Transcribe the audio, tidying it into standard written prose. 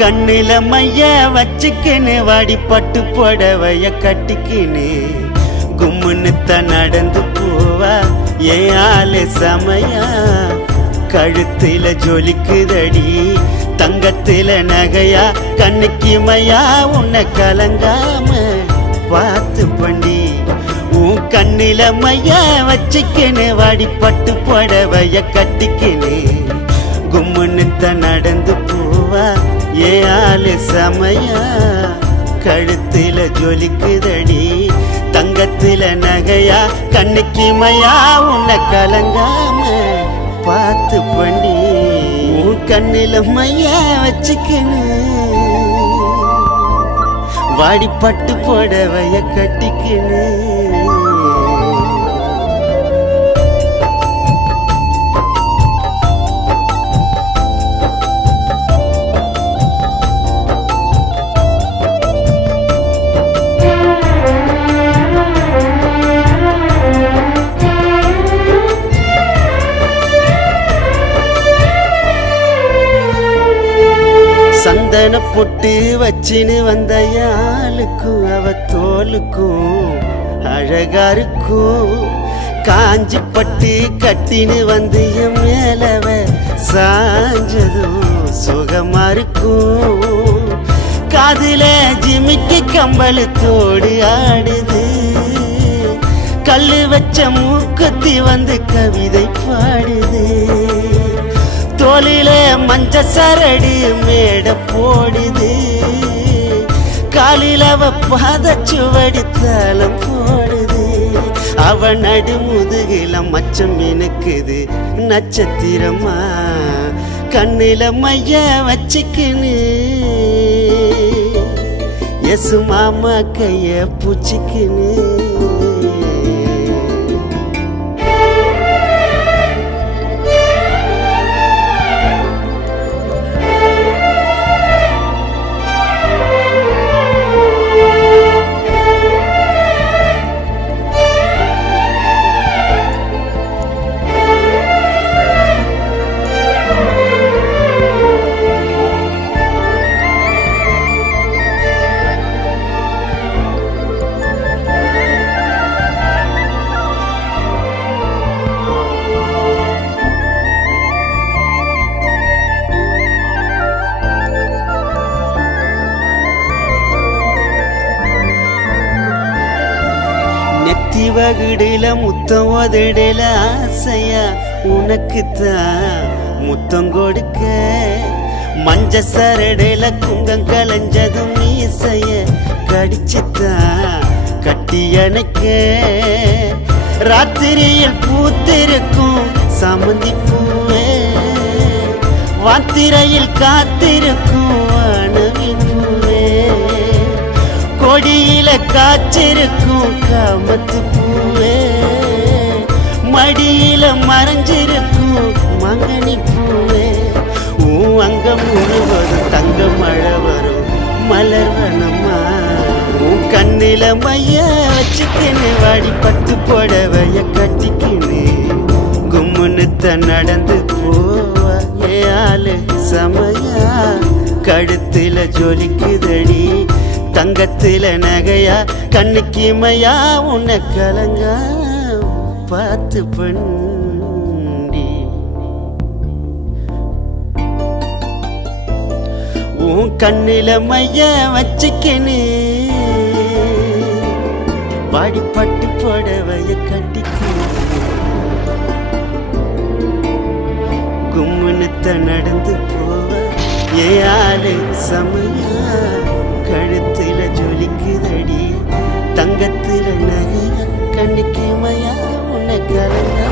கண்ணில மைய வச்சுக்கின்னு வாடி பட்டு புடவைய கட்டிக்கின்னு கும்முன்னுத்த நடந்து போவா என் ஆளு சமையா. கழுத்துல ஜொலிக்குதடி தங்கத்தில நகையா, கண்ணுக்கு மையா உன்னை கலங்காம பார்த்து பண்ணி. உன் கண்ணில மைய வச்சுக்கின்னு வாடி பட்டு புடவைய கட்டிக்கின்னு கும்முன்னுத்த நடந்து போவா என் ஆளு சமையா. கழுத்துல ஜொலிக்குதடி தங்கத்தில நகையா, கண்ணுக்கு மையா உன்னை கலங்காம பார்த்து பண்ணி. உன் கண்ணில மையா வச்சுக்கணும் வாடி பட்டு புடவைய கட்டிக்கணும். சந்தன பொட்டு வச்சின்னு வந்த யாளுக்கும் அவ தோலுக்கும் அழகா இருக்கும். காஞ்சி பட்டு கட்டின்னு வந்து என் மேலவ சாஞ்சதும் சுகமா இருக்கும். காதுல ஜிமிக்கி கம்பளு தோடு ஆடுது, கல்லு வச்ச மூக்குத்தி வந்து கவிதை பாடுது. தோளில மஞ்ச சரடு மேட போடுது, காலில அவ பாதச்சுவடி தாளம் போடுது. அவ நடுமுதுகில மச்சம் மினுக்குது நட்சத்திரமா. கண்ணில மைய வச்சுக்கின்னு எசு மாமா கைய பூச்சிக்கின்னு. நெத்தி வகுடில முத்தம் உதடல ஆசையா, உனக்குத்தான் முத்தம் கொடுக்க. மஞ்ச சரடையில குங்கம் கலைஞ்சதும் மீசைய கடிச்சுத்தான் கட்டி அணைக்க. ராத்திரியில் பூத்திருக்கும் சமந்தி பூவே, வாத்திரையில் காத்திருக்கும் வானவில் பூவே. கொடியில காய்ச்சிருக்கும் காமத்து பூவே, மடியில மறைஞ்சிருக்கும் மங்கனி பூவே. அங்க முழுவதும் தங்க மழை வரும் மலர்வனமா. கண்ணில மைய வச்சுக்கின்னு வாடி பட்டு புடவைய கட்டிக்கின்னு கும்முன்னுத்த நடந்து போவா என் ஆளு சமையா. கழுத்துல ஜொலிக்குதடி தங்கத்தில நகையா, கண்ணுக்கு மையா உன்னை கலங்கா பார்த்து பண்ணி. உன் கண்ணில மைய வச்சுக்கின்னு வாடிப்பட்டு புடவைய கட்டிக்கு கும்முனுத்த நடந்து போவ ஏழு சமையா கழுத்துல ஜொலிக்குதடி தங்கத்துல நகையா கண்ணுக்கு மயா உன்னை கலங்க